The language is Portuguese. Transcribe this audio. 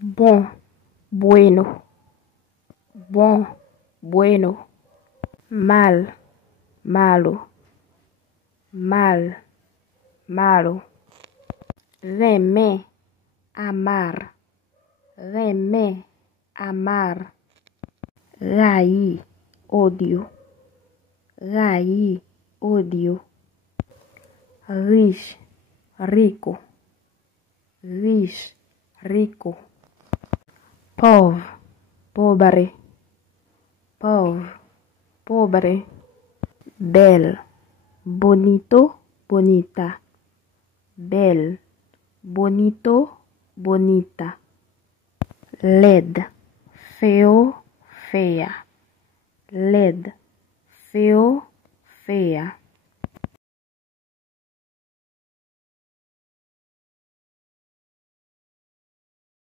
Bom, bueno, bom, bueno. Mal, malo, mal, malo. Remé, amar, remé, amar. Raí, odio, raí, odio. Riche, rico, riche, rico. Pauvre, pobre, pauvre, pobre. Belle, bonito, bonita. Belle, bonito, bonita. LED, feo, fea. LED, feo, fea.